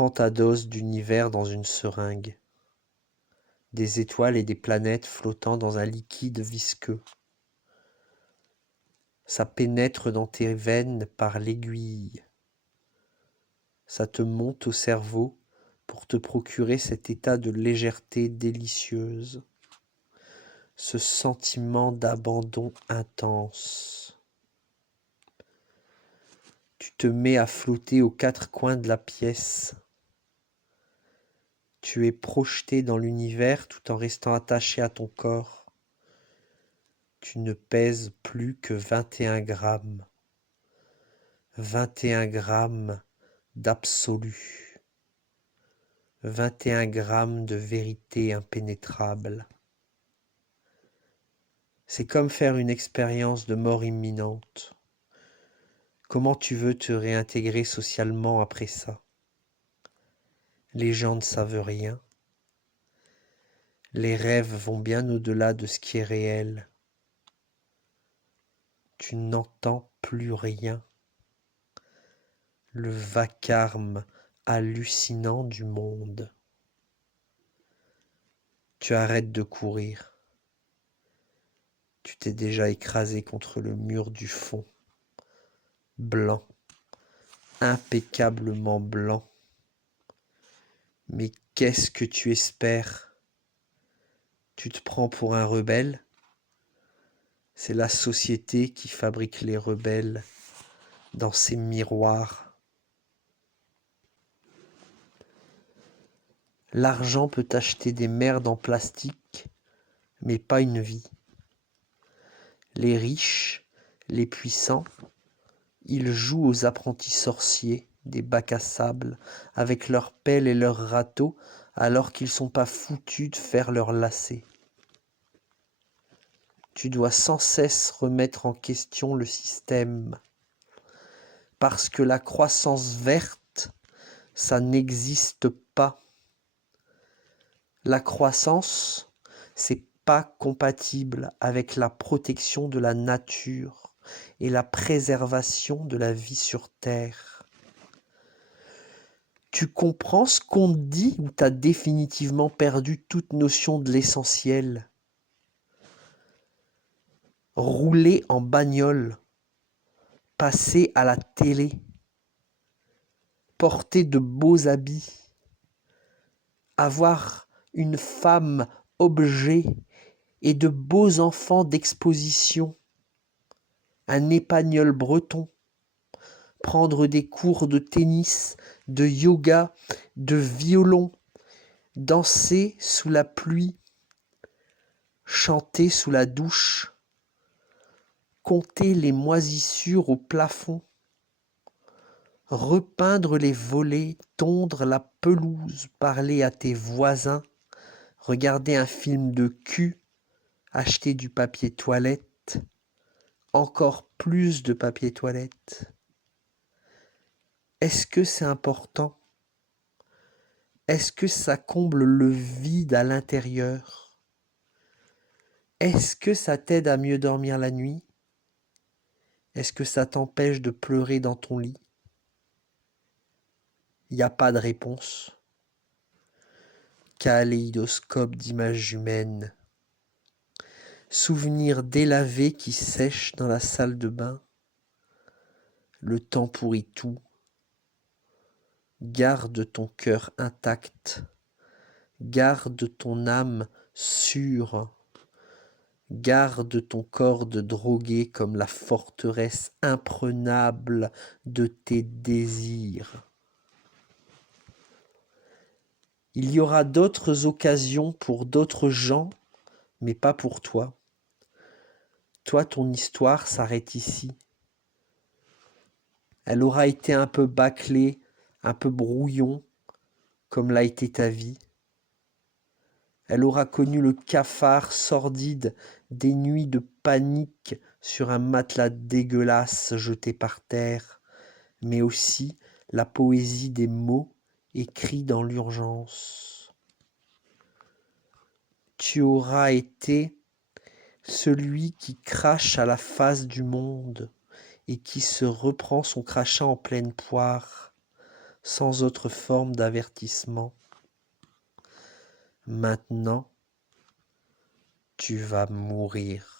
prends ta dose d'univers dans une seringue. Des étoiles et des planètes flottant dans un liquide visqueux. Ça pénètre dans tes veines par l'aiguille. Ça te monte au cerveau pour te procurer cet état de légèreté délicieuse, ce sentiment d'abandon intense. Tu te mets à flotter aux quatre coins de la pièce. Tu es projeté dans l'univers tout en restant attaché à ton corps. Tu ne pèses plus que 21 grammes. 21 grammes d'absolu. 21 grammes de vérité impénétrable. C'est comme faire une expérience de mort imminente. Comment tu veux te réintégrer socialement après ça? Les gens ne savent rien. Les rêves vont bien au-delà de ce qui est réel. Tu n'entends plus rien. Le vacarme hallucinant du monde. Tu arrêtes de courir. Tu t'es déjà écrasé contre le mur du fond. Blanc, impeccablement blanc. Mais qu'est-ce que tu espères? Tu te prends pour un rebelle? C'est la société qui fabrique les rebelles dans ses miroirs. L'argent peut acheter des merdes en plastique, mais pas une vie. Les riches, les puissants, ils jouent aux apprentis sorciers des bacs à sable avec leurs pelles et leurs râteaux alors qu'ils sont pas foutus de faire leurs lacets. Tu dois sans cesse remettre en question le système. Parce que la croissance verte, ça n'existe pas. La croissance, c'est pas compatible avec la protection de la nature et la préservation de la vie sur Terre. Tu comprends ce qu'on te dit ou t'as définitivement perdu toute notion de l'essentiel? Rouler en bagnole, passer à la télé, porter de beaux habits, avoir une femme objet et de beaux enfants d'exposition, un épagnol breton, prendre des cours de tennis, de yoga, de violon, danser sous la pluie, chanter sous la douche, compter les moisissures au plafond, repeindre les volets, tondre la pelouse, parler à tes voisins, regarder un film de cul, acheter du papier toilette, encore plus de papier toilette. Est-ce que c'est important? Est-ce que ça comble le vide à l'intérieur? Est-ce que ça t'aide à mieux dormir la nuit? Est-ce que ça t'empêche de pleurer dans ton lit? Il n'y a pas de réponse. Kaléidoscope d'images humaines. Souvenirs délavés qui sèchent dans la salle de bain. Le temps pourrit tout. Garde ton cœur intact. Garde ton âme sûre. Garde ton corps de drogué comme la forteresse imprenable de tes désirs. Il y aura d'autres occasions pour d'autres gens, mais pas pour toi. Toi, ton histoire s'arrête ici. Elle aura été un peu bâclée, un peu brouillon, comme l'a été ta vie. Elle aura connu le cafard sordide des nuits de panique sur un matelas dégueulasse jeté par terre, mais aussi la poésie des mots écrits dans l'urgence. Tu auras été celui qui crache à la face du monde et qui se reprend son crachat en pleine poire, sans autre forme d'avertissement. Maintenant, tu vas mourir.